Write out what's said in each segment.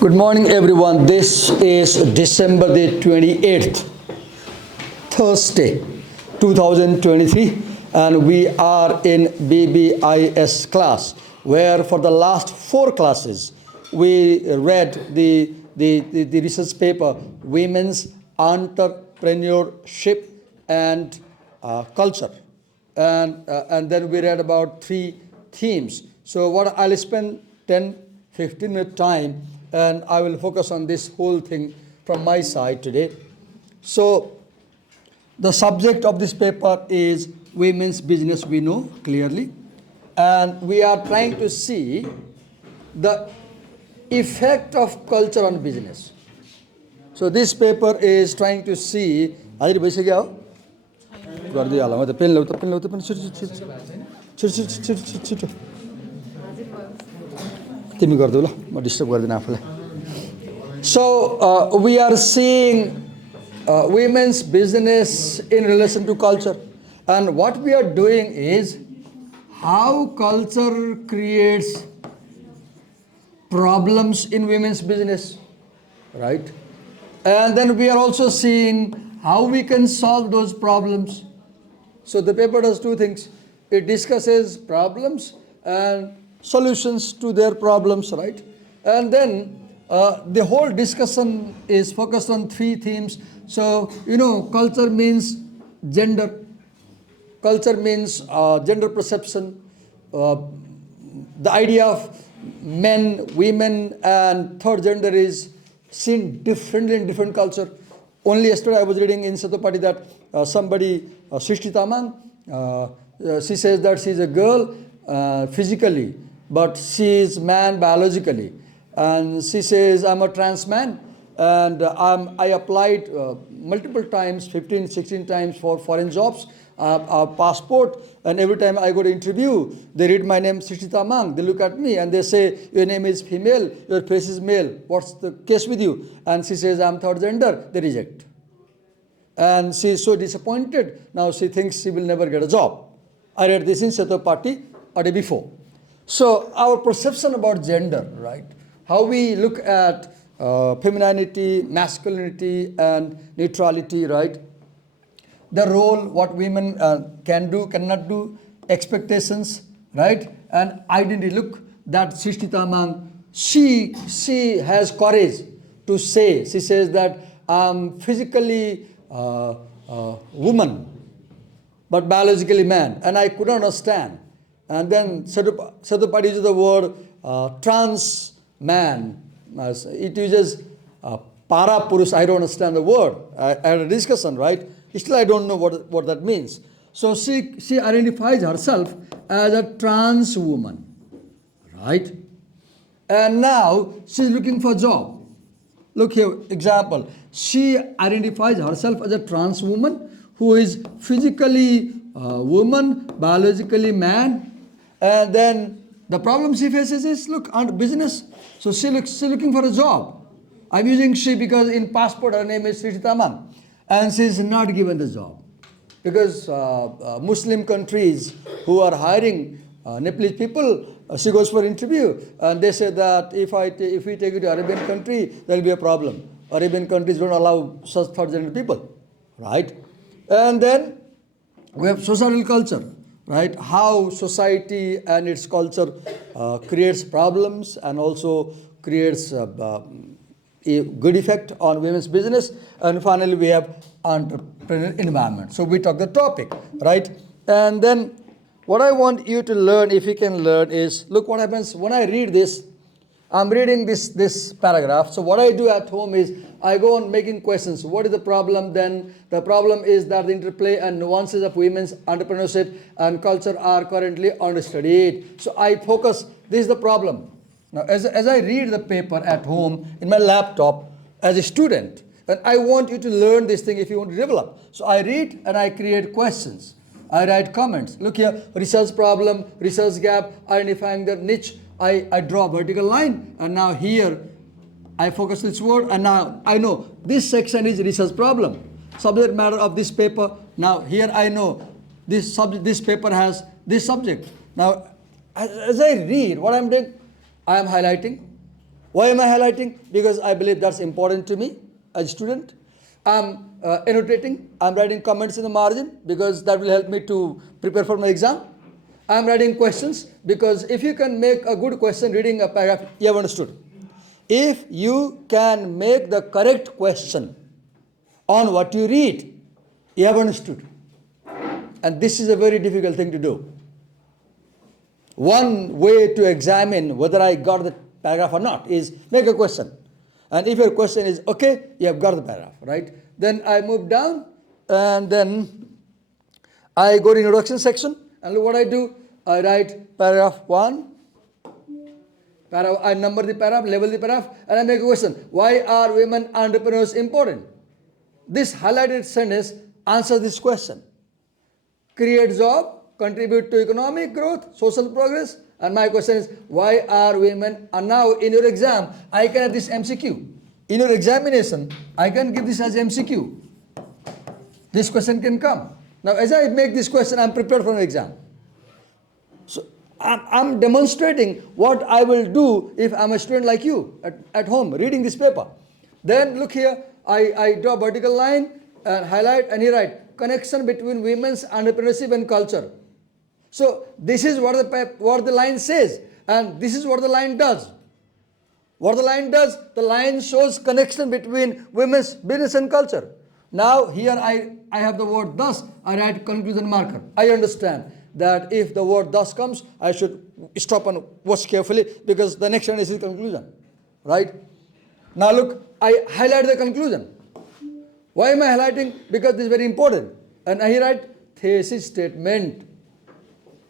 Good morning, everyone. This is December the 28th, Thursday, 2023, and we are in BBIS class, where for the last 4 classes, we read the research paper, Women's Entrepreneurship and Culture. And then we read about 3 themes. So what I'll spend 10-15 minute time, and I will focus on this whole thing from my side today. So the subject of this paper is women's business, we know clearly, and we are trying to see the effect of culture on business. So this paper is trying to see So we are seeing women's business in relation to culture, and what we are doing is how culture creates problems in women's business, right? And then we are also seeing how we can solve those problems. So the paper does 2 things. It discusses problems and solutions to their problems, right? And then the whole discussion is focused on 3 themes. So, culture means gender. Culture means gender perception. The idea of men, women, and third gender is seen differently in different culture. Only yesterday I was reading in Satopati that somebody, Srishti Tamang, she says that she's a girl physically, but she is man biologically. And she says, I'm a trans man, and I applied multiple times, 15, 16 times for foreign jobs, passport, and every time I go to interview, they read my name, Srishti Tamang, they look at me and they say, your name is female, your face is male, what's the case with you? And she says, I'm third gender, they reject. And she is so disappointed, now she thinks she will never get a job. I read this in Setopati a day before. So our perception about gender, right? How we look at femininity, masculinity, and neutrality, right? The role, what women can do, cannot do, expectations, right? And identity. Look, that Srishti Tamang, she has courage to say, she says that I'm physically woman, but biologically man, and I couldn't understand. And then Sadhupadi uses the word trans man. It uses para purus. I don't understand the word. I had a discussion, right? Still I don't know what that means. So she identifies herself as a trans woman, right? And now she's looking for a job. Look here, example. She identifies herself as a trans woman who is physically woman, biologically man, and then the problem she faces is, look, business. So she's looking for a job. I'm using she because in passport her name is Srishti Tamang, and she's not given the job because Muslim countries who are hiring Nepalese people, she goes for interview, and they say that if we take you to Arabian country, there will be a problem. Arabian countries don't allow such third gender people, right? And then we have societal culture, right? How society and its culture creates problems and also creates a good effect on women's business. And finally, we have entrepreneurial environment. So we talk the topic, right? And then what I want you to learn, if you can learn, is look what happens when I read this. I'm reading this paragraph. So what I do at home is I go on making questions. What is the problem? Then the problem is that the interplay and nuances of women's entrepreneurship and culture are currently understudied. So I focus, this is the problem. Now as I read the paper at home in my laptop as a student, and I want you to learn this thing if you want to develop. So I read and I create questions. I write comments. Look here, research problem, research gap, identifying the niche. I draw a vertical line, and now here I focus this word, and now I know this section is research problem. Subject matter of this paper. Now here I know this paper has this subject. Now as I read, what I'm doing, I am highlighting, Why am I highlighting? Because I believe that's important to me as a student. I'm annotating, I'm writing comments in the margin because that will help me to prepare for my exam. I'm writing questions because if you can make a good question reading a paragraph, you have understood. If you can make the correct question on what you read, you have understood. And this is a very difficult thing to do. One way to examine whether I got the paragraph or not is make a question. And if your question is okay, you have got the paragraph, right? Then I move down and then I go to introduction section and look what I do. I write paragraph 1. I number the paragraph, label the paragraph, and I make a question. Why are women entrepreneurs important? This highlighted sentence answers this question. Create job, contribute to economic growth, social progress. And my question is, why are women? And now in your exam, I can have this MCQ. In your examination, I can give this as MCQ. This question can come. Now as I make this question, I'm prepared for an exam. So I'm demonstrating what I will do if I'm a student like you at home reading this paper. Then look here, I draw a vertical line and highlight and here write connection between women's entrepreneurship and culture. So this is what the line says and this is what the line does. What the line does, the line shows connection between women's business and culture. Now here I have the word thus, I write conclusion marker. I understand that if the word thus comes, I should stop and watch carefully because the next one is the conclusion, right? Now look, I highlight the conclusion. Why am I highlighting? Because this is very important. And I write thesis statement.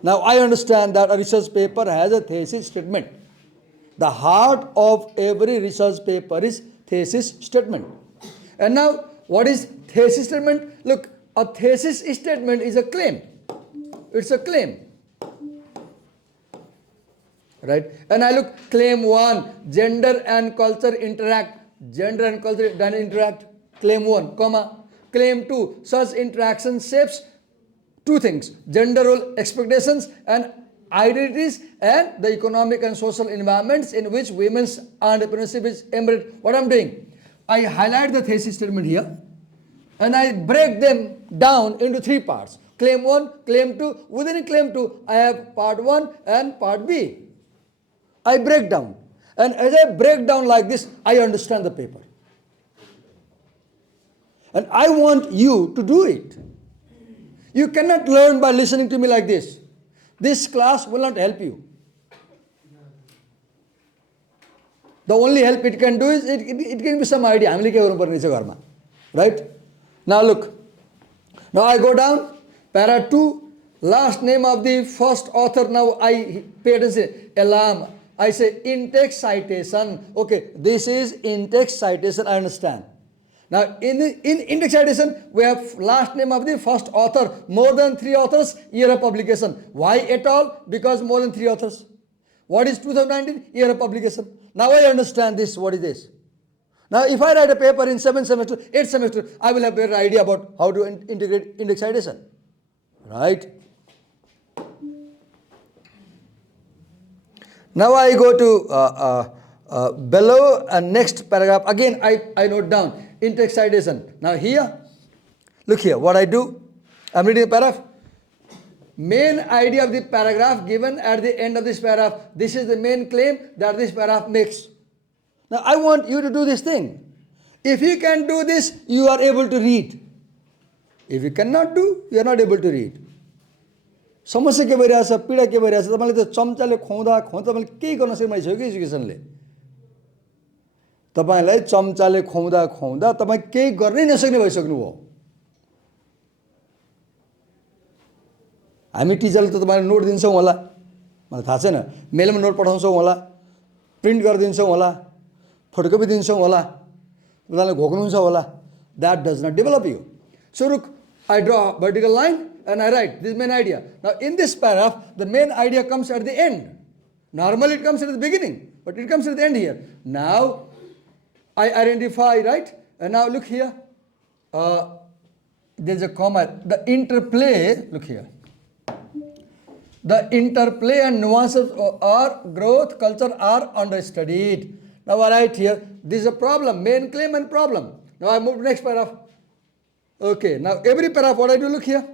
Now I understand that a research paper has a thesis statement. The heart of every research paper is thesis statement. And now what is thesis statement? Look, a thesis statement is a claim. It's a claim. Right? And I look, claim 1, gender and culture interact. Gender and culture then interact. Claim 1, comma. Claim 2, such interaction shapes two things, gender role expectations and identities and the economic and social environments in which women's entrepreneurship is embedded. What I'm doing, I highlight the thesis statement here and I break them down into 3 parts. Claim 1, claim 2. Within claim 2, I have part 1 and part B. I break down. And as I break down like this, I understand the paper. And I want you to do it. You cannot learn by listening to me like this. This class will not help you. The only help it can do is, it can be some idea. Right? Now look. Now I go down. Para 2, last name of the first author. Now I pay attention. Alarm. I say in-text citation. Okay, this is in-text citation. I understand. Now in in-text citation, we have last name of the first author. More than 3 authors, year of publication. Why at all? Because more than 3 authors. What is 2019? Year of publication. Now I understand this. What is this? Now if I write a paper in 7th semester, 8th semester, I will have a better idea about how to integrate index citation. Right? Now I go to below and next paragraph. Again, I note down in-text citation. Now here, look here, what I do. I'm reading the paragraph. Main idea of the paragraph given at the end of this paragraph. This is the main claim that this paragraph makes. Now I want you to do this thing. If you can do this, you are able to read. If you cannot do, you are not able to read. समस्या के भइरहेछ, पीडा के भइरहेछ, तपाईले त चम्चाले खुवाउँदा तपाईले केही गर्न सकिरहेछ कि एजुकेसनले। तपाईलाई चम्चाले खुवाउँदा तपाई केही गर्नै नसक्ने भइसक्नु हो। हामी टिचरले त तपाईलाई नोट दिन्छौं होला, मलाई थाहा छैन, मेलमा नोट पठाउँछौं होला, प्रिन्ट गरिदिन्छौं होला, फोटोकपी दिन्छौं होला, तपाईले घोक्नुहुन्छ होला। That does not develop you. So look, I draw a vertical line and I write this main idea. Now in this paragraph, the main idea comes at the end. Normally it comes at the beginning, but it comes at the end here. Now I identify, right? And now look here. There's a comma. The interplay, look here. The interplay and nuances of our growth culture are understudied. Now I write here, this is a problem, main claim and problem. Now I move to next paragraph. Okay, now every paragraph, what I do, look here.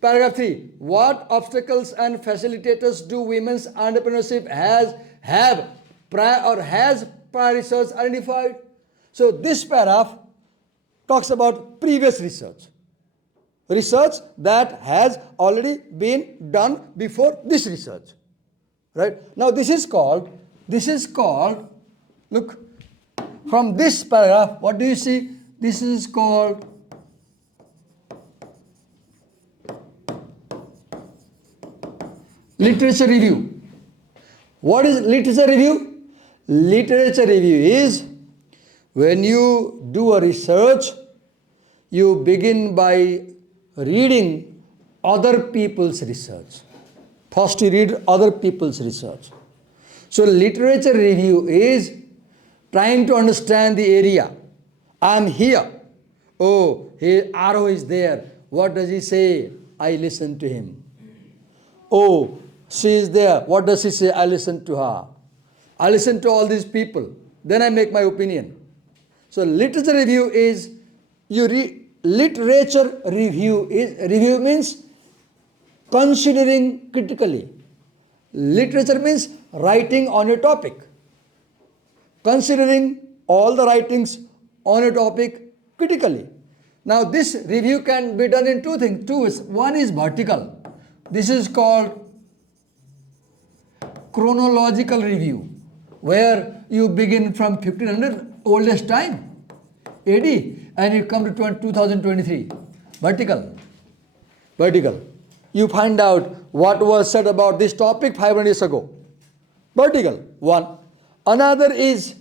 Paragraph 3. What obstacles and facilitators do women's entrepreneurship have prior research identified? So this paragraph talks about previous research. Research that has already been done before this research. Right? Now this is called, look, from this paragraph, what do you see? This is called literature review. What is literature review? Literature review is when you do a research, you begin by reading other people's research. First you read other people's research. So literature review is trying to understand the area. I'm here. Oh, Aro is there. What does he say? I listen to him. Oh, she is there. What does she say? I listen to her. I listen to all these people. Then I make my opinion. So literature review is, literature review means considering critically. Literature means writing on a topic. Considering all the writings on a topic critically. Now this review can be done in two things. One is vertical. This is called chronological review, where you begin from 1500 oldest time, AD, and you come to 2023. Vertical. You find out what was said about this topic 500 years ago. Vertical, one. Another is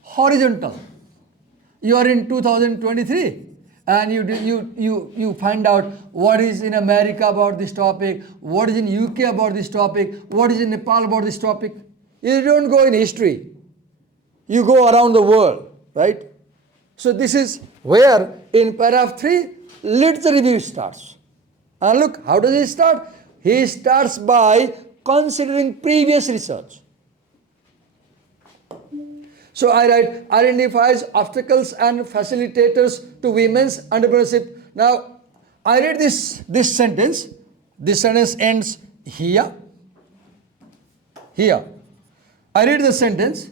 horizontal. You are in 2023 and you find out what is in America about this topic, what is in UK about this topic, what is in Nepal about this topic. You don't go in history. You go around the world, right? So this is where in paragraph 3, literature review starts. And look, how does he start? He starts by considering previous research. So I write, identifies obstacles and facilitators to women's entrepreneurship. Now, I read this sentence. This sentence ends here. Here. I read the sentence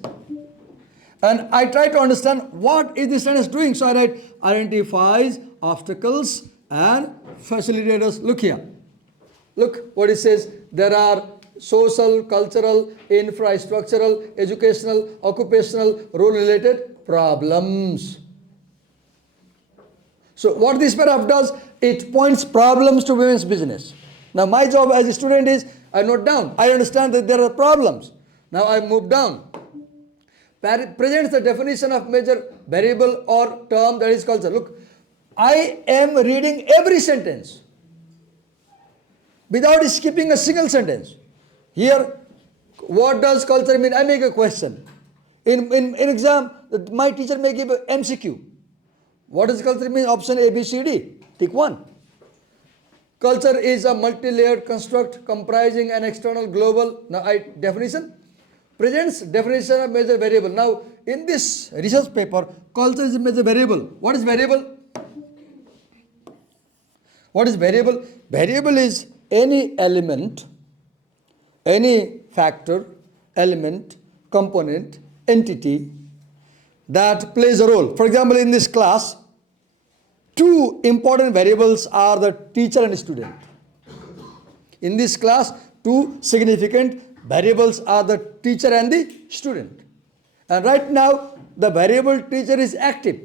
and I try to understand what is this sentence doing. So I write, identifies obstacles and facilitators. Look here. Look what it says. There are social, cultural, infrastructural, educational, occupational, role-related problems. So what this paragraph does, it points problems to women's business. Now my job as a student is, I note down, I understand that there are problems. Now I move down. Presents the definition of major variable or term, that is culture. Look, I am reading every sentence without skipping a single sentence. Here, what does culture mean? I make a question. In exam, my teacher may give a MCQ. What does culture mean? Option A, B, C, D. Tick 1. Culture is a multi-layered construct comprising an external global definition. Presents definition of major variable. Now, in this research paper, culture is a major variable. What is variable? What is variable? Variable is any element, any factor, element, component, entity that plays a role. For example, in this class, two important variables are the teacher and student. In this class, two significant variables are the teacher and the student. And right now, the variable teacher is active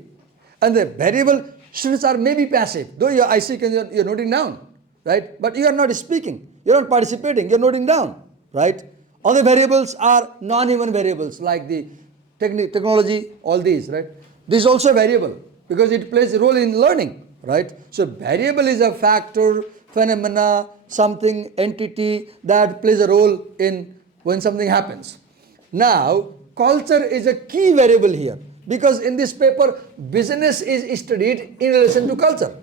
and the variable students are maybe passive. Though I see you're noting down, right? But you are not speaking, you're not participating, you're noting down. Right? Other variables are non-human variables like the technology, all these, right? This is also a variable because it plays a role in learning, right? So variable is a factor, phenomena, something, entity that plays a role in when something happens. Now, culture is a key variable here because in this paper, business is studied in relation to culture.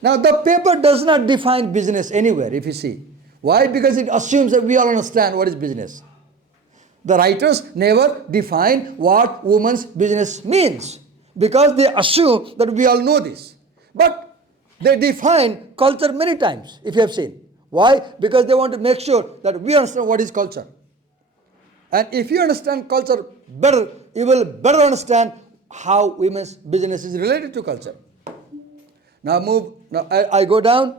Now, the paper does not define business anywhere, if you see. Why? Because it assumes that we all understand what is business. The writers never define what women's business means because they assume that we all know this. But they define culture many times, if you have seen. Why? Because they want to make sure that we understand what is culture. And if you understand culture better, you will better understand how women's business is related to culture. Now I go down.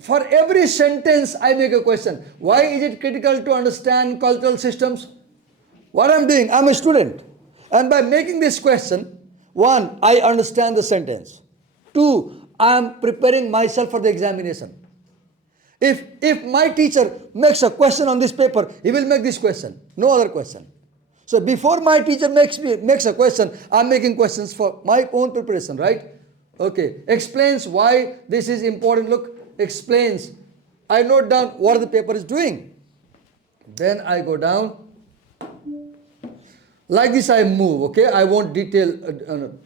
For every sentence I make a question. Why is it critical to understand cultural systems? What I'm doing, I'm a student. And by making this question, one, I understand the sentence. Two, I'm preparing myself for the examination. If my teacher makes a question on this paper, he will make this question, no other question. So before my teacher makes a question, I'm making questions for my own preparation, right? Okay, explains why this is important. Look, explains. I note down what the paper is doing. Then I go down. Like this I move, okay? I won't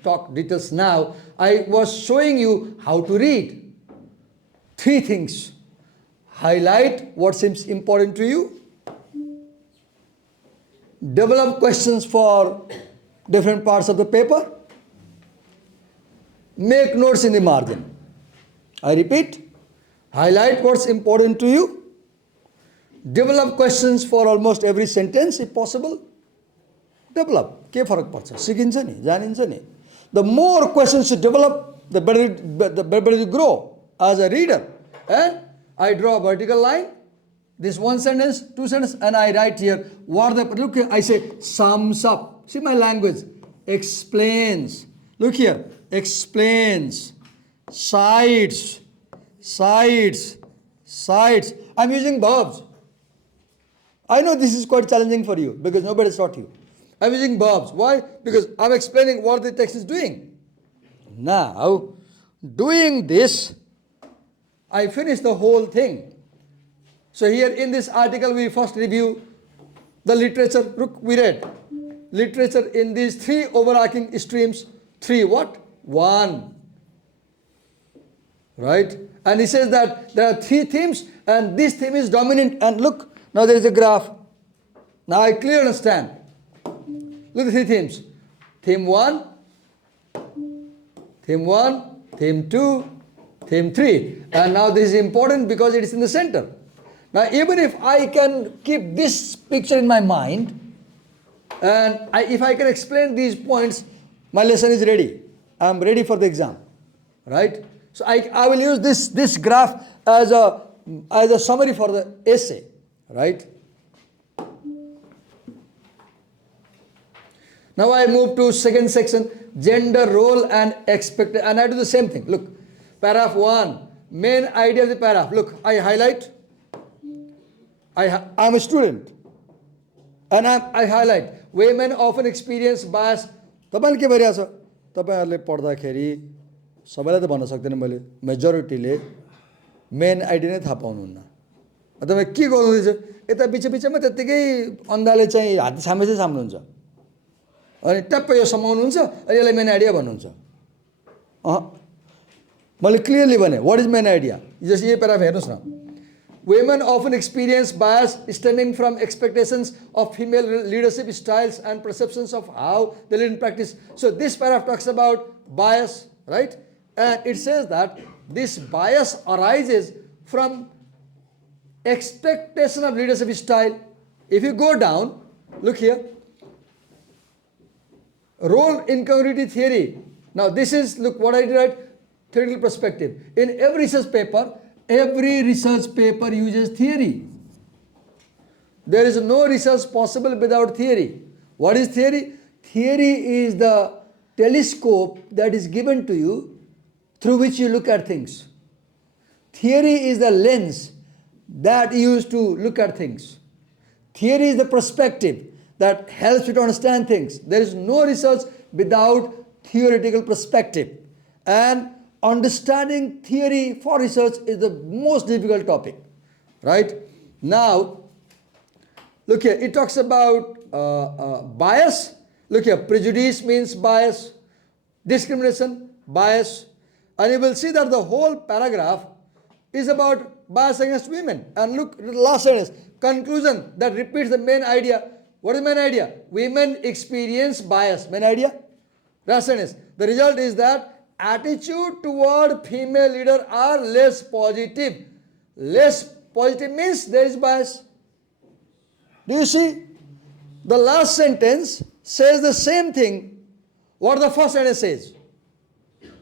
talk details now. I was showing you how to read. Three things. Highlight what seems important to you. Develop questions for different parts of the paper. Make notes in the margin. I repeat, highlight what's important to you. Develop questions for almost every sentence if possible. Develop. के फरक पर्छ सिकिन्छ नि जानिन्छ नि. The more questions you develop, the better you grow as a reader. And I draw a vertical line. This one sentence, two sentences, and I write here what the look here. I say sums up. See my language. Explains. Look here. Explains. Cites. Cites. Cites. I'm using verbs. I know this is quite challenging for you because nobody taught you. I'm using verbs. Why? Because I'm explaining what the text is doing. Now, doing this, I finish the whole thing. So here in this article, we first review the literature. Look, we read literature in these three overarching streams. Three what? One. Right? And he says that there are three themes and this theme is dominant. And look, now there is a graph. Now I clearly understand. Look at the three themes. Theme 1, Theme 1, Theme 2, Theme 3. And now this is important because it is in the center. Now even if I can keep this picture in my mind, and if I can explain these points, my lesson is ready. I am ready for the exam. Right? So I will use this graph as a summary for the essay. Right? Now I move to second section, gender role and expectation, and I do the same thing. Look, paragraph 1, main idea of the paragraph. Look, I highlight. I'm a student, and I highlight. Women often experience bias. तपाईले के भइरहेछ? तपाईहरुले पढ्दाखेरि सबैलाई त भन्न सक्दैन मैले मेजोरिटीले मेन आइडिया नै थाहा पाउनुहुन्न। तपाईँ के गर्नुहुन्छ? यता बिचमा त्यतिकै अन्धाले चाहिँ हात छामे चाहिँ साम्नुहुन्छ। अनि टप्प यो समाउनुहुन्छ अनि यसलाई मेन आइडिया भन्नुहुन्छ। मैले क्लियरली भने what is main idea? Just yo paragraph हेर्नुस् न। Women often experience bias stemming from expectations of female leadership styles and perceptions of how they lead in practice. So this paragraph talks about bias, right? And it says that this bias arises from expectation of leadership style. If you go down, look here. Role incongruity theory. Now this is, look what I did, right? Theoretical perspective. In every research paper uses theory. There is no research possible without theory. What is theory? Theory is the telescope that is given to you through which you look at things. Theory is the lens that you use to look at things. Theory is the perspective that helps you to understand things. There is no research without theoretical perspective. And understanding theory for research is the most difficult topic. Right? Now, look here, it talks about bias. Look here, prejudice means bias, discrimination, bias. And you will see that the whole paragraph is about bias against women. And look, the last sentence, conclusion that repeats the main idea. What is the main idea? Women experience bias. Main idea? Last sentence. The result is that attitude toward female leader are less positive. Less positive means there is bias. Do you see? The last sentence says the same thing what the first sentence says.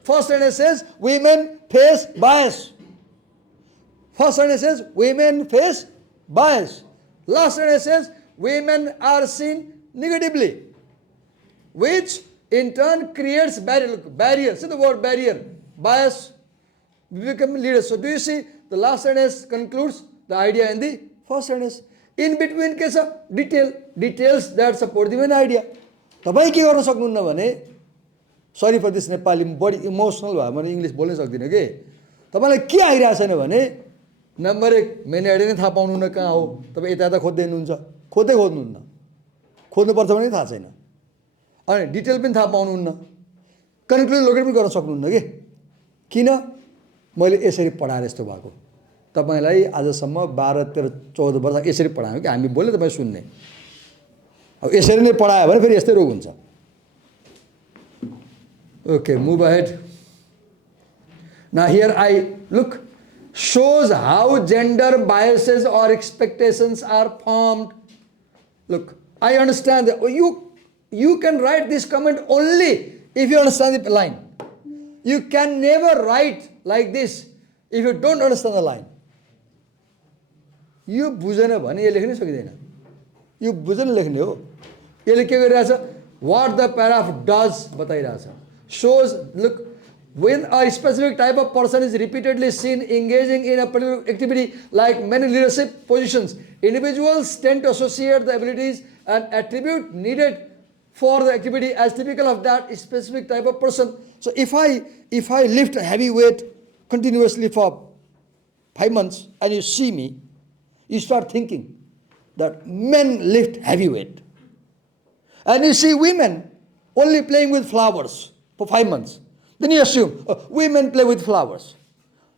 First sentence says women face bias. First sentence says women face bias. Last sentence says women are seen negatively, which in turn creates barrier. Barrier. See the word barrier. Bias. We become leaders. So do you see the last sentence concludes the idea in the first sentence. In between के छ details that support the main idea. तपाईं के गर्न सक्नुहुन्न भने sorry for this Nepali बडी emotional भयो मैले इङ्ग्लिस बोल्नै सक्दिनँ के तपाईलाई के आइरहेको छैन भने नम्बर 1 मेन आइडिया नै थाहा पाउनुहुन्न कहाँ हो तपाईँ यता यता खोज्दै हुनुहुन्छ खोज्नुहुन्न खोज्नुपर्छ भने थाहा छैन अनि डिटेल पनि थाहा पाउनुहुन्न कन्क्लुजन लोकेट पनि गर्न सक्नुहुन्न के किन मैले यसरी पढाएर यस्तो भएको तपाईलाई आजसम्म 12 13 14 वर्ष यसरी पढायो कि हामी बोल्ने तपाईँ सुन्ने अब यसरी नै पढायो भने फेरि यस्तै रोग हुन्छ Okay, move ahead. Now here I look shows how gender biases or expectations are formed. Look, I understand that you can write this comment only if you understand the line. You can never write like this if you don't understand the line. You बुझेन भने यो लेख्नै सकिदैन यो बुझेन लेख्ने हो यसले के गरिरहेछ what the paragraph does बताइरहेछ shows look when a specific type of person is repeatedly seen engaging in a particular activity like many leadership positions individuals tend to associate the abilities and attribute needed for the activity as typical of that specific type of person. So if I lift a heavy weight continuously for 5 months and you see me, you start thinking that men lift heavy weight. And you see women only playing with flowers for 5 months. Then you assume women play with flowers.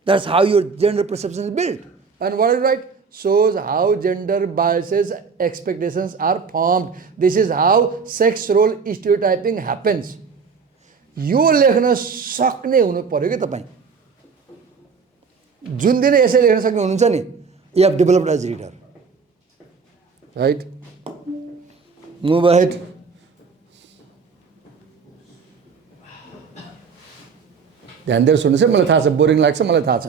That's how your gender perception is built. And what is right? Shows how gender biases, expectations are formed. This is how sex role stereotyping happens. यो लेख्न सक्ने हुनु पर्यो के तपाईं जुन दिन यसै लेख्न सक्ने हुनुहुन्छ नि you have developed as a reader, right? Move ahead. ध्यान दिएर सुन्नुहोस् है मलाई थाहा छ बोरिङ लाग्छ मलाई थाहा छ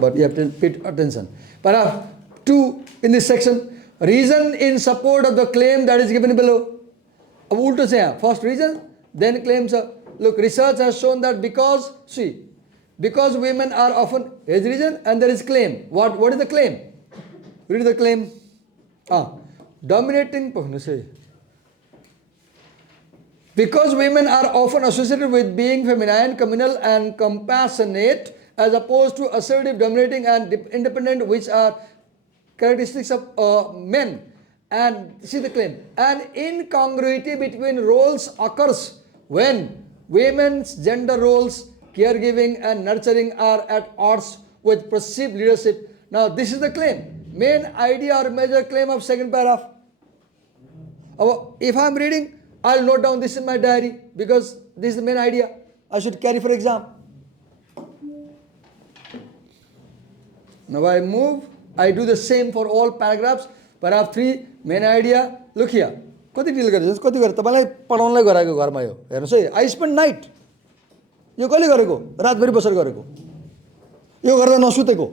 but you have to pay attention. Paragraph 2 in this section, reason in support of the claim that is given below. अब उल्टो छ यहाँ first reason then claims. Look, research has shown that because women are often, there is reason and there is claim. What is the claim? Read the claim. Dominating. Because women are often associated with being feminine, communal and compassionate as opposed to assertive, dominating and independent, which are characteristics of men. And see the claim. An incongruity between roles occurs when women's gender roles, caregiving and nurturing are at odds with perceived leadership. Now this is the claim. Main idea or major claim of second paragraph. If I am reading, I'll note down this in my diary because this is the main idea. I should carry for exam. Now I move, I do the same for all paragraphs. Paragraph 3, main idea. Look here. कति dill गरेछ कति गरे तपाईलाई पढाउनलाई गराएको घरमा यो हेर्नुस् है I spend night यो कहिले गरेको रातभरि बसेर गरेको यो गर्दा नसुतेको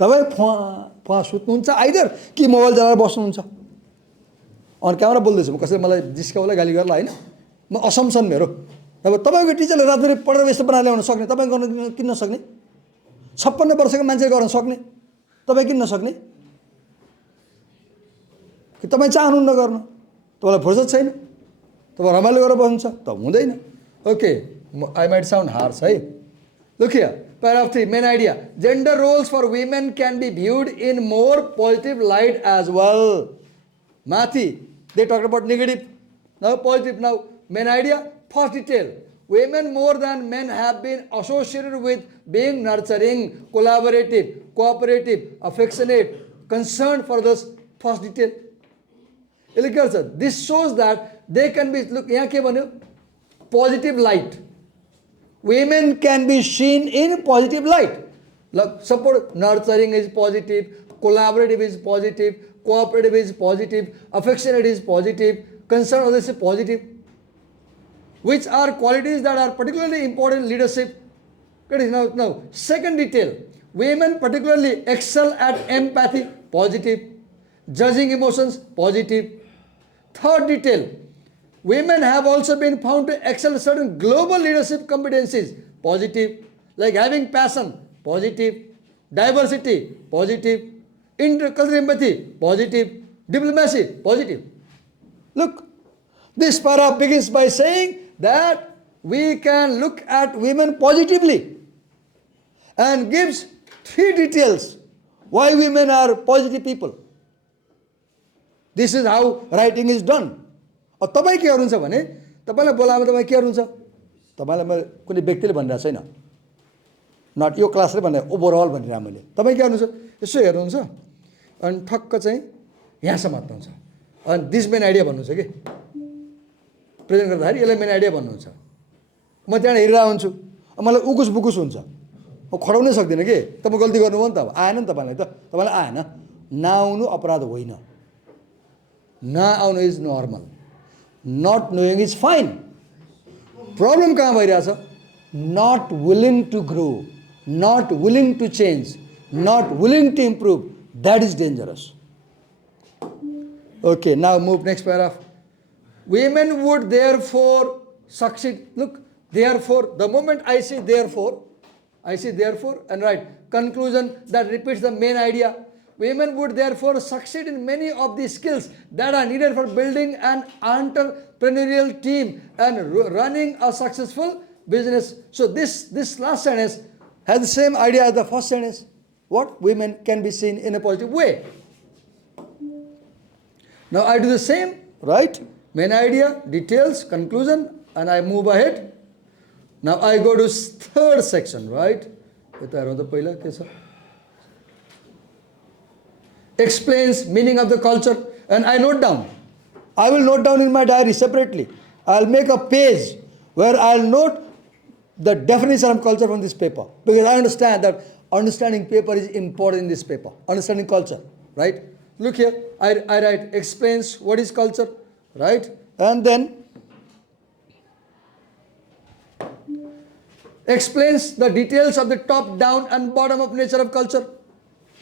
तपाई फुवा सुत्नुहुन्छ आइदर कि मोबाइल चलाएर बस्नुहुन्छ अनि क्यामेरा बोल्दैछ म कसैले मलाई जिस्काउला गाली गर्ला हैन म असम्सन मेरो अब तपाईको टिचरले रातभरि पढेर यस्तो बनाएर ल्याउन सक्ने तपाई गर्न किन नसक्ने 56 वर्षको मान्छे गर्न सक्ने तपाई किन नसक्ने कि तपाईं चाहनुहुन्न गर्न तपाईलाई फुर्सद छैन तपाई रमाइलो गरेर बस्नुहुन्छ त हुँदैन okay I might sound harsh है look here paragraph 3 main idea gender roles for women can be viewed in more positive light as well mathi they talked about negative now positive now main idea first detail women more than men have been associated with being nurturing, collaborative, cooperative, affectionate, concerned for others. First detail. This shows that they can be, look, यहाँ के भन्यो? Positive light. Women can be seen in positive light. Look, support nurturing is positive, collaborative is positive, cooperative is positive, affectionate is positive, concern others is positive, which are qualities that are particularly important in leadership. Now, second detail, women particularly excel at empathy, positive, judging emotions, positive. Third detail, women have also been found to excel at certain global leadership competencies, positive, like having passion, positive, diversity, positive, intercultural empathy, positive, diplomacy, positive. Look, this paragraph begins by saying that we can look at women positively and gives 3 details why women are positive people. This is how writing is done. अब तपाईँ के गर्नुहुन्छ भने तपाईलाई बोलामा तपाईँ के गर्नुहुन्छ तपाईलाई मैले कुनै व्यक्तिले भनिरहेको छैन नट यो क्लासले भन्दा ओभरअल भनिरहेको मैले तपाईँ के गर्नुहुन्छ यसो हेर्नुहुन्छ अनि ठक्क चाहिँ यहाँसम्म मात्र हुन्छ अनि दिस मेन आइडिया भन्नुहुन्छ कि प्रेजेन्ट गर्दाखेरि यसलाई मेन आइडिया भन्नुहुन्छ म त्यहाँ हेरिरहेको हुन्छु मलाई उकुस बुकुस हुन्छ म खडाउनै सक्दिनँ कि तपाईँ गल्ती गर्नुभयो नि त अब आएन नि तपाईँलाई त तपाईँलाई आएन नआउनु अपराध होइन नआउनु is normal not knowing is fine. Problem कहाँ भइरहेछ not willing to grow, not willing to change, not willing to improve, that is dangerous. Okay, now move next paragraph. Women would therefore succeed. Look, therefore, the moment I say therefore and write conclusion that repeats the main idea. Women would therefore succeed in many of the skills that are needed for building an entrepreneurial team and running a successful business. So this last sentence has the same idea as the first sentence. What? Women can be seen in a positive way. Now I do the same, right? Main idea, details, conclusion, and I move ahead. Now I go to third section, right? Explains meaning of the culture, and I note down. I will note down in my diary separately. I'll make a page where I'll note the definition of culture from this paper, because I understand that understanding paper is important in this paper. Understanding culture, right? Look here, I write explains what is culture, right? And then explains the details of the top down and bottom up nature of culture.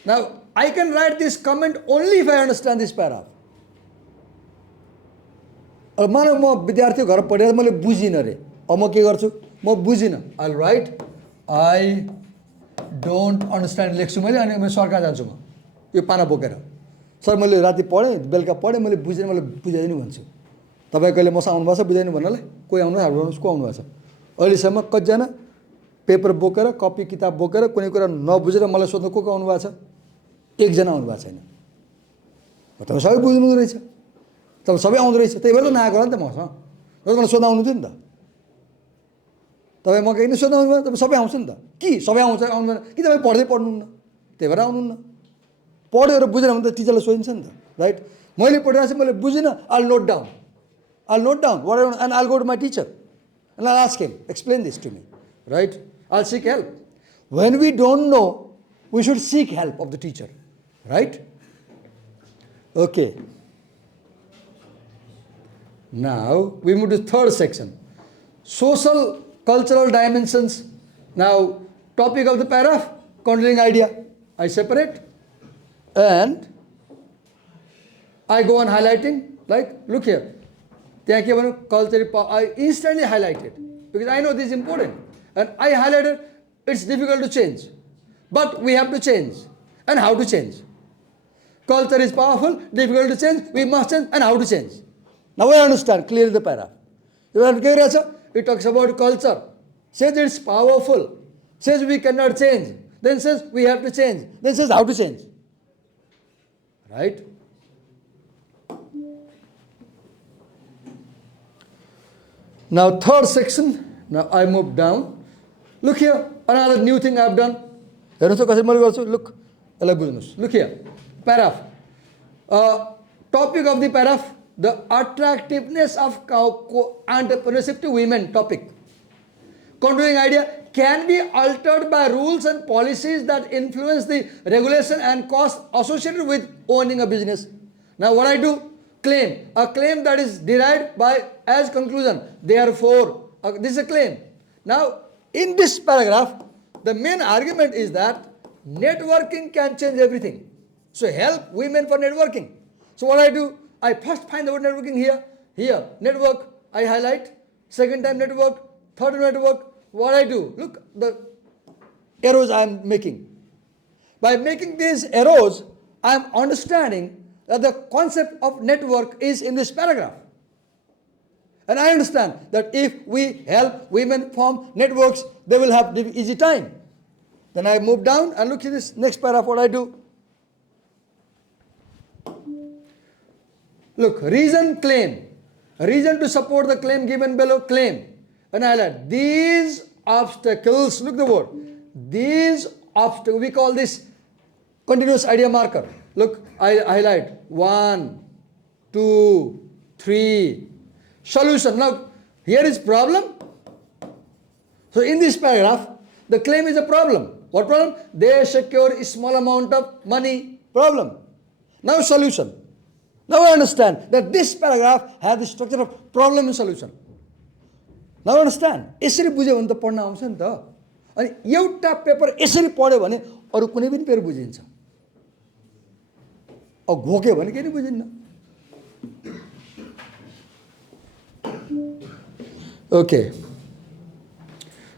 Now I can write this comment only if I understand this paragraph. अब मानव म विद्यार्थी घर पढेर मैले बुझिनँ रे अब म के गर्छु म बुझिनँ I'll write I don't understand लेख्छु मैले अनि म सरकार जान्छु म यो पाना बोकेर सर मैले राति पढेँ बेलुका पढेँ मैले बुझेन मैले बुझाइदिनु भन्छु तपाईँ कहिले मसँग आउनुभएको छ बुझाइदिनु भन्नलाई कोही आउनु हाम्रो को आउनुभएको छ अहिलेसम्म कतिजना पेपर बोकेर कपी किताब बोकेर कुनै कुरा नबुझेर मलाई सोध्नु को आउनुभएको छ एकजना आउनु भएको छैन तपाईँ सबै बुझ्नु रहेछ तपाईँ सबै आउँदो रहेछ त्यही भएर त नआएको होला नि त मसँग र मलाई सोध्न आउनु थियो नि त तपाईँ म किन सोध्न आउनु भयो तपाईँ सबै आउँछ नि त कि सबै आउँछ आउनु कि तपाईँ पढ्दै पढ्नुहुन्न त्यही भएर आउनुहुन्न पढेर बुझेन भने त टिचरलाई सोधिन्छ नि त राइट मैले पढिरहेको छु मैले बुझिनँ I'll note down whatever and I'll go to my teacher and I'll ask him explain this to me right I'll seek help when we don't know we should seek help of the teacher. Right? Okay. Now we move to third section. Social cultural dimensions. Now topic of the paragraph, controlling idea. I separate and I go on highlighting. Like look here. Culture I instantly highlight it because I know this is important. And I highlighted it's difficult to change. But we have to change. And how to change? Culture is powerful, difficult to change, we must change, and how to change? Now I understand clearly the paragraph. It talks about culture, says it's powerful, says we cannot change, then says we have to change, then says how to change. Right? Now third section, Now I move down. Look here, another new thing I have done. Look, look here, paragraph. Topic of the paragraph, the attractiveness of entrepreneurship to women topic. Continuing idea, can be altered by rules and policies that influence the regulation and cost associated with owning a business. Now what I do? Claim. A claim that is derived by as conclusion. Therefore, this is a claim. Now, in this paragraph, the main argument is that networking can change everything. So help women for networking. So what I do? I first find the word networking here. Here, network, I highlight. Second time network. Third network. What I do? Look, the arrows I am making. By making these arrows, I am understanding that the concept of network is in this paragraph. And I understand that if we help women form networks, they will have the easy time. Then I move down and look at this next paragraph, what I do. Look, reason, claim. Reason to support the claim given below, claim. And I highlight these obstacles, look the word. These obstacles, we call this continuous idea marker. Look, I highlight 1, 2, 3. Solution. Now, here is problem. So in this paragraph, the claim is a problem. What problem? They secure a small amount of money. Problem. Now solution. Now I understand that this paragraph has the structure of problem and solution. Now understand. यसरी बुझ्यो भने त पढ्न आउँछ नि त. अनि एउटा पेपर यसरी पढ्यो भने अरु कुनै पनि पेपर बुझिन्छ. घोक्यो भने केही बुझिन्न. Okay.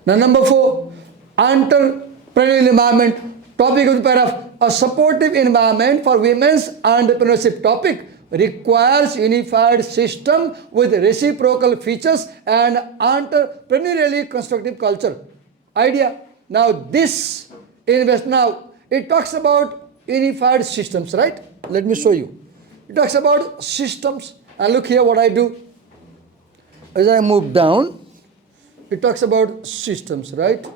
Now number 4, entrepreneurial environment. Topic of the paragraph, a supportive environment for women's entrepreneurship topic requires unified system with reciprocal features and entrepreneurially constructive culture. Idea. Now this now it talks about unified systems, right? Let me show you. It talks about systems, and look here what I do. As I move down, it talks about systems, right?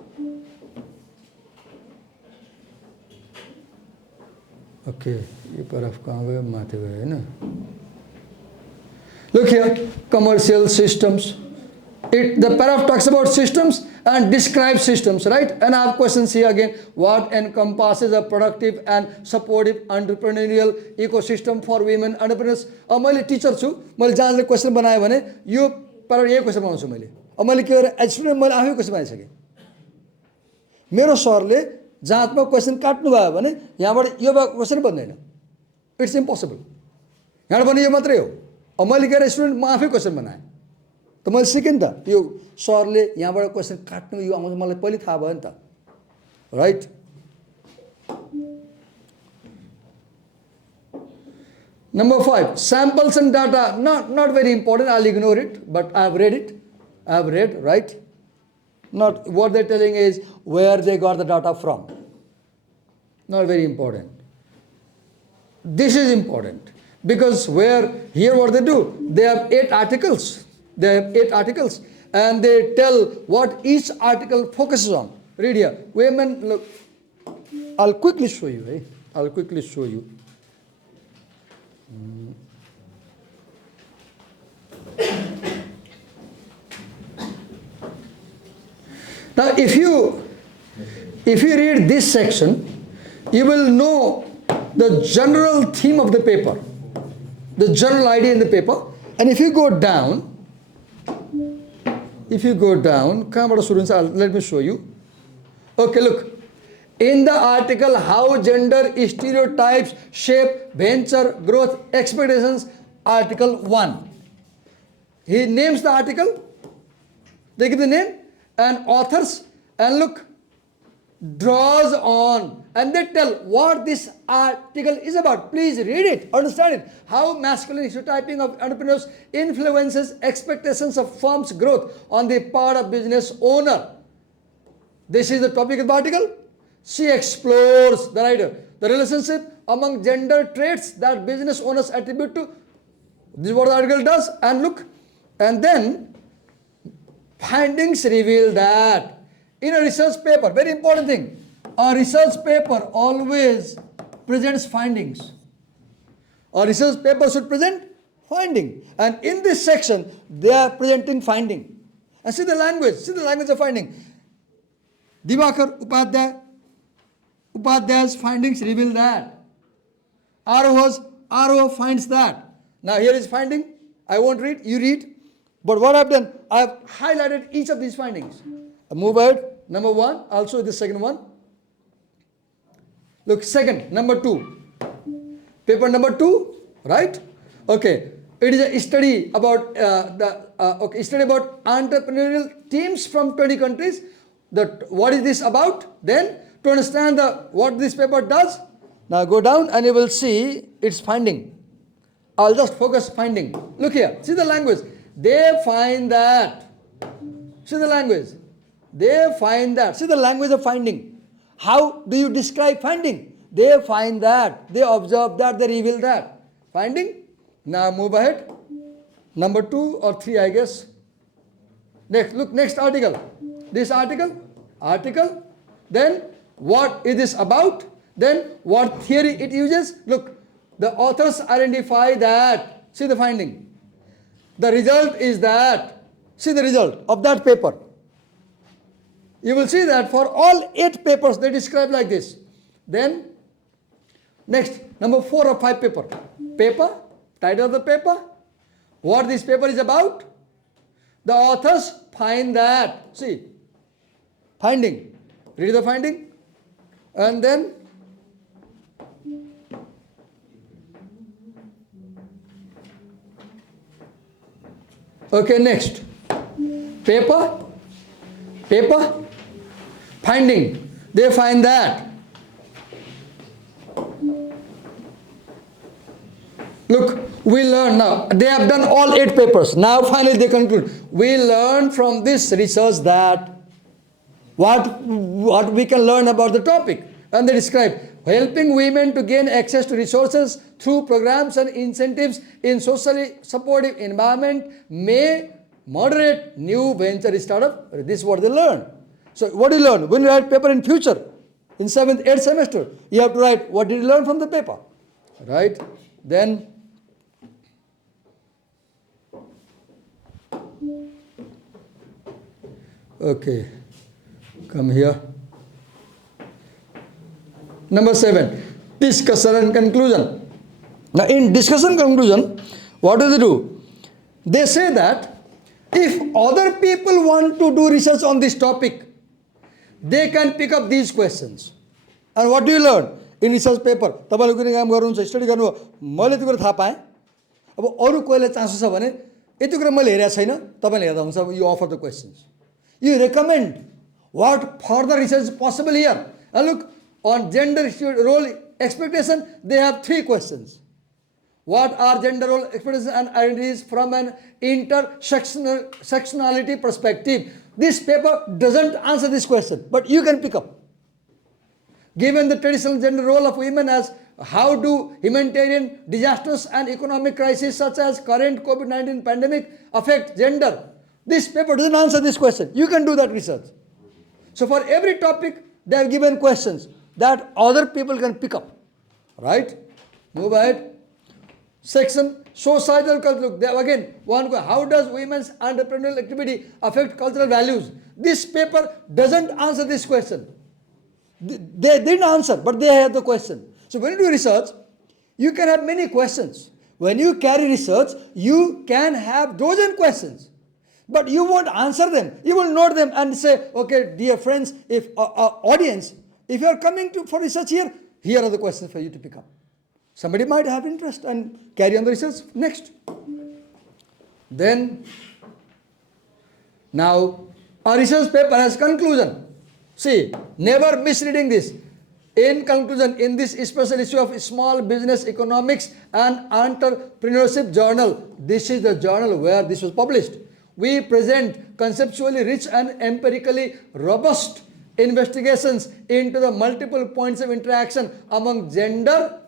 Okay, look here, commercial systems. The paragraph talks about systems and describes systems, right? And I have questions here again. What encompasses a productive and supportive entrepreneurial ecosystem for women entrepreneurs? I'm a teacher, I question you paragraph यही question बनाउँछु मैले. अब मैले के गरे as student मैले आफै question बनाइसकेँ. मेरो सरले जाँचमा क्वेशन काट्नु भयो भने यहाँबाट यो क्वेशन बन्दैन. It's impossible. यहाँबाट पनि यो मात्रै हो. अब मैले के गरे स्टुडेन्ट म आफै क्वेशन बनाएँ. त मैले सिकेँ नि त. यो सरले यहाँबाट क्वेशन काट्नु यो आउँछ मलाई पहिले थाहा भयो नि त. Right? Number 5, samples and data, not very important, I'll ignore it, but I've read it. I've read, right? Not what they're telling is where they got the data from. Not very important. This is important because here what they do, they have 8 articles. They have 8 articles and they tell what each article focuses on. Read here. Women, look, I'll quickly show you. I'll quickly show you. Now if you read this section, you will know the general theme of the paper, the general idea in the paper. And if you go down, come on students, let me show you. Okay, look. In the article, how gender stereotypes shape venture growth expectations, article 1. He names the article, they give the name and authors, and look, draws on, and they tell what this article is about. Please read it, understand it. How masculine stereotyping of entrepreneurs influences expectations of firm's growth on the part of business owner. This is the topic of the article. She explores the writer, the relationship among gender traits that business owners attribute to. This is what the article does. And look, and then Findings reveal that in a research paper, very important thing, a research paper always presents findings. A research paper should present finding. And in this section, they are presenting finding. And see the language of finding. Divakar Upadhyay's findings reveal that. RO finds that. Now here is finding. I won't read, you read. But what I've done, I've highlighted each of these findings. Move ahead. Number 1, also the second one. Look, second, number 2. Paper number 2, right? Okay. It is a study about study about entrepreneurial teams from 20 countries. What is this about? Then to understand what this paper does, now go down and you will see its finding. I'll just focus finding. Look here. See the language. They find that. See the language. They find that. See the language of finding. How do you describe finding? They find that. They observe that. They reveal that. Finding. Now move ahead. Number 2 or 3, I guess. Next, look, next article. This article. Then what is this about? Then what theory it uses? Look, the authors identify that. See the finding. The result is that. See the result of that paper. You will see that for all 8 papers they describe like this. Then next, number 4 or 5 paper. Title of the paper. What this paper is about. The authors find that. See. Finding. Read the finding. And then okay, next. Paper. Finding. They find that. Look, we learn now. They have done all 8 papers. Now finally they conclude. We learn from this research that what we can learn about the topic. And they describe helping women to gain access to resources through programs and incentives in socially supportive environment may moderate new venture startup. This is what they learn. So what do you learn? When you write paper in future, in 7th, 8th semester, you have to write what did you learn from the paper. Right? Then okay, come here. Number 7, discussion and conclusion. Now in discussion conclusion, what do they do? They say that if other people want to do research on this topic, they can pick up these questions. And what do you learn? In research paper, तपाईले कुनै काम गर्नुहुन्छ, study गर्नु, मैले त्यो कुरा थाहा पाएँ. अब अरु कोहीले चासो छ भने यति कुरा मैले हेरेको छैन, तपाईले हेर्दा हुन्छ. You offer the questions. You recommend what further research is possible here. And look, on gender role expectation, they have 3 questions. What are gender role expectations and identities from an intersectionality perspective? This paper doesn't answer this question, but you can pick up. Given the traditional gender role of women, as how do humanitarian disasters and economic crises such as current COVID-19 pandemic affect gender? This paper doesn't answer this question. You can do that research. So for every topic, they have given questions that other people can pick up. Right? Move ahead. Section societal culture. Look, again, how does women's entrepreneurial activity affect cultural values? This paper doesn't answer this question. They didn't answer, but they have the question. So when you do research, you can have many questions. When you carry research, you can have dozen questions. But you won't answer them. You will note them and say, okay, dear friends, if audience, if you are coming for research here are the questions for you to pick up. Somebody might have interest and carry on the research. Next. Then, now, a research paper has conclusion. See, never misreading this. In conclusion, in this special issue of Small Business Economics and Entrepreneurship Journal, this is the journal where this was published. We present conceptually rich and empirically robust investigations into the multiple points of interaction among gender,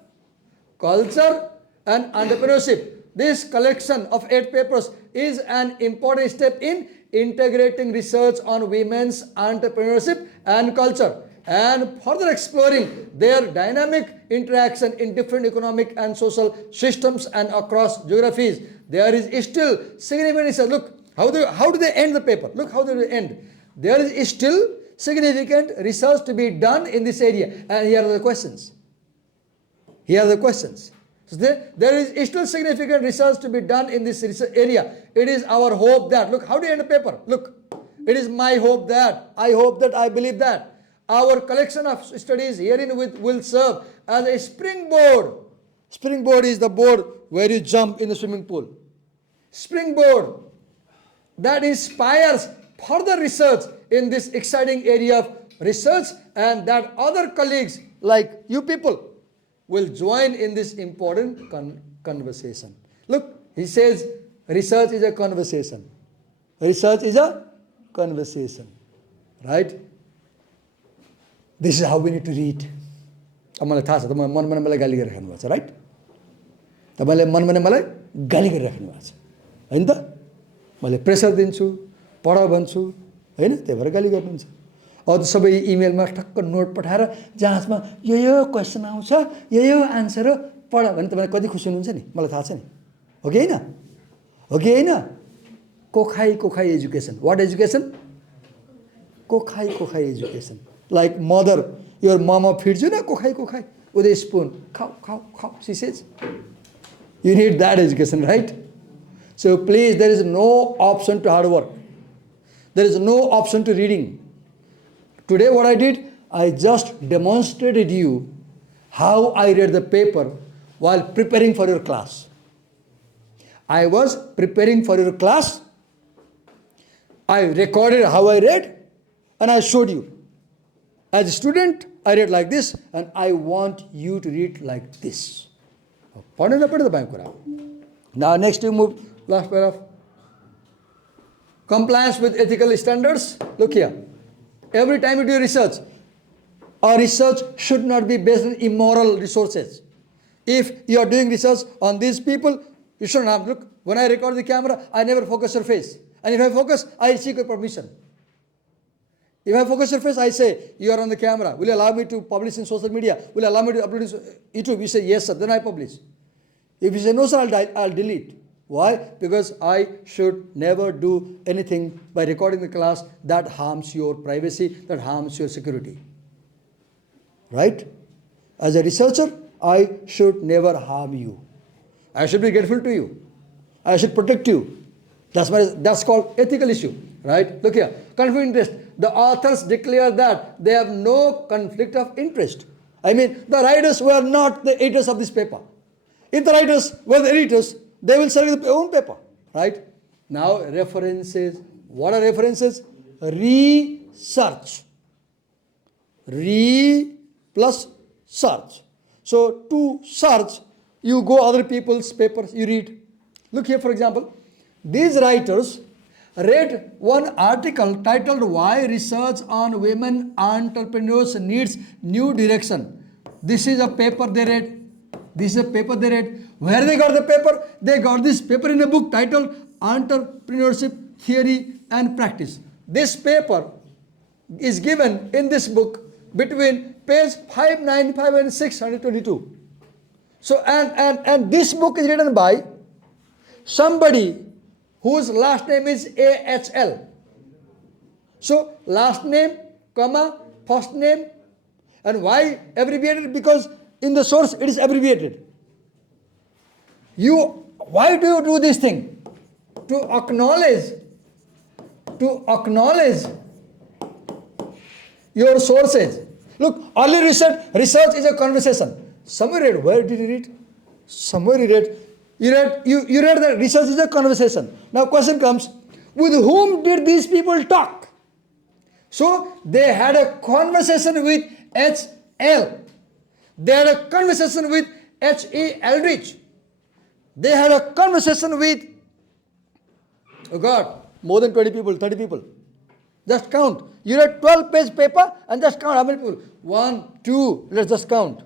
culture, and entrepreneurship. This collection of 8 papers is an important step in integrating research on women's entrepreneurship and culture and further exploring their dynamic interaction in different economic and social systems and across geographies. There is still significant research. Look, how do they end the paper? Look how they end. There is still significant research to be done in this area. And here are the questions. Here are the questions. So there is still significant research to be done in this area. It is our hope that, look, how do you end the paper? Look, it is my hope that, I believe that our collection of studies herein will serve as a springboard. Springboard is the board where you jump in the swimming pool. Springboard that inspires further research in this exciting area of research, and that other colleagues like you people will join in this important conversation. Look, he says research is a conversation. Research is a conversation. Right? This is how we need to read. मलाई थाहा छ तपाईँ मनमा मलाई गाली गरेर राख्नु भएको छ, राइट? तपाईँले मनमा मलाई गाली गरेर राख्नु भएको छ, हैन त? मैले प्रेसर दिन्छु, पढ भन्छु, हैन? त्यही भएर गाली गर्नुहुन्छ। अब सबै इमेलमा ठक्क नोट पठाएर जहाँमा यो क्वेसन आउँछ, यो आन्सर हो, पढ भने तपाईले कति खुसी हुनुहुन्छ नि, मलाई थाहा छ नि। हो कि हैन? हो कि हैन? कोखाई एजुकेसन। What education? कोखाई education. Like mother, your mama feeds you na kokhai with a spoon. Khao, she says. You need that education, right? So please, there is no option to hard work. There is no option to reading. Today what I did, I just demonstrated you how I read the paper while preparing for your class. I was preparing for your class. I recorded how I read and I showed you. As a student, I read like this, and I want you to read like this. Now, next you move, last paragraph. Compliance with ethical standards. Look here. Every time you do research, our research should not be based on immoral resources. If you are doing research on these people, you shouldn't have. Look, when I record the camera, I never focus your face. And if I focus, I seek your permission. If I focus your face, I say, you are on the camera. Will you allow me to publish in social media? Will you allow me to upload in YouTube? You say, yes, sir. Then I publish. If you say, no, sir, I'll delete. Why? Because I should never do anything by recording the class that harms your privacy, that harms your security. Right? As a researcher, I should never harm you. I should be grateful to you. I should protect you. That's called ethical issue. Right? Look here. Conflict of interest. The authors declare that they have no conflict of interest. I mean, the writers were not the editors of this paper. If the writers were the editors, they will select their own paper. Right? Now, references. What are references? Research. Plus search. So, to search, you go other people's papers, you read. Look here, for example. These writers read one article titled Why Research on Women Entrepreneurs Needs New Direction. This is a paper they read. This is a paper they read. Where they got the paper? They got this paper in a book titled Entrepreneurship Theory and Practice. This paper is given in this book between page 595 and 622. So, and this book is written by somebody whose last name is AHL. So, last name, comma, first name, and why abbreviated? Because in the source it is abbreviated. Why do you do this thing? To acknowledge your sources. Look, early research is a conversation. Somewhere read, where did you read? Somewhere you read. You read that research is a conversation. Now question comes, with whom did these people talk? So they had a conversation with H.L. They had a conversation with H.E. Eldridge. They had a conversation with, oh God, more than 20 people, 30 people. Just count. You read 12-page paper and just count how many people. 1, 2, let's just count.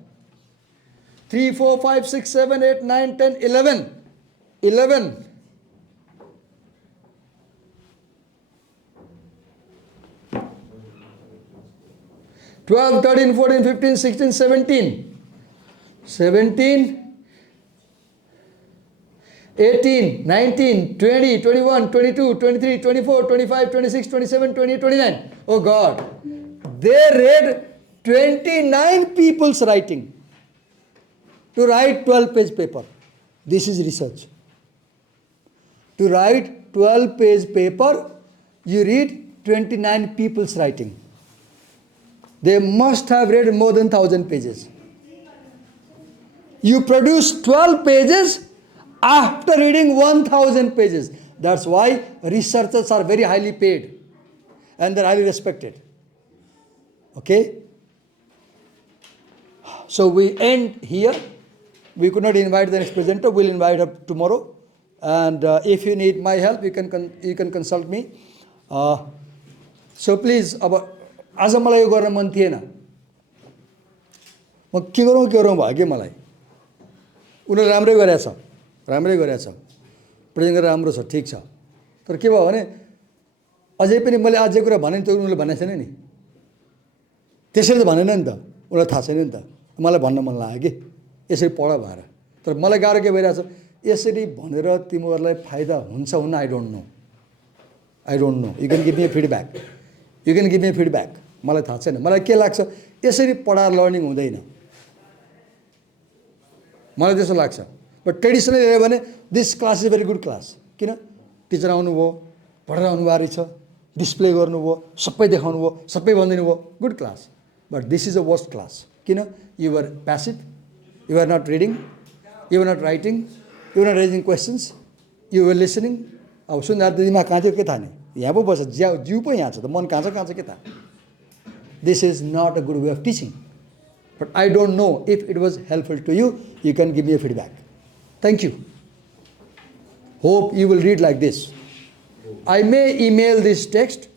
3, 4, 5, 6, 7, 8, 9, 10, 11. 11. 12, 13, 14, 15, 16, 17. 17, 18, 19, 20, 21, 22, 23, 24, 25, 26, 27, 28, 29. Oh God. They read 29 people's writing to write 12-page paper. This is research. To write 12-page paper, you read 29 people's writing. They must have read more than 1,000 pages. You produce 12 pages after reading 1,000 pages. That's why researchers are very highly paid and they're highly respected. Okay? So we end here. We could not invite the next presenter. We'll invite her tomorrow. And if you need my help, you can consult me. So please, आज मलाई यो गर्न मन थिएन, म के गरौँ भयो कि मलाई। उनीहरूले राम्रै गरेछ, प्रेजेन्ट गरेर राम्रो छ, ठिक छ। तर के भयो भने अझै पनि मैले आज जे कुरा भने नि त्यो उनीहरूले भनेको छैन नि, त्यसरी त भनेन नि त, उनीहरूलाई थाहा छैन नि त। मलाई भन्न मन लाग्यो कि यसरी पढ भनेर। तर मलाई गाह्रो के भइरहेछ, यसरी भनेर तिमीहरूलाई फाइदा हुन्छ हुन्न, I don't know. You can give me feedback. मलाई थाहा छैन। मलाई के लाग्छ, यसरी पढाएर लर्निङ हुँदैन, मलाई त्यस्तो लाग्छ। बट ट्रेडिसनली हेऱ्यो भने this class is very good class. किन? टिचर आउनुभयो, पढाएर आउनुभएको रहेछ, डिस्प्ले गर्नुभयो, सबै देखाउनु भयो, सबै भनिदिनु भयो, good class. But this is a worst class. किन? You are passive, you are not reading, you are not writing, you are not raising questions, you are listening. अब सुन्दा दिमाग कहाँ थियो के थाहा नि, यहाँ पो बस्छ, जिउ पो यहाँ छ त, मन कहाँ छ के थाहा। This is not a good way of teaching. But I don't know if it was helpful to you. You can give me a feedback. Thank you. Hope you will read like this. I may email this text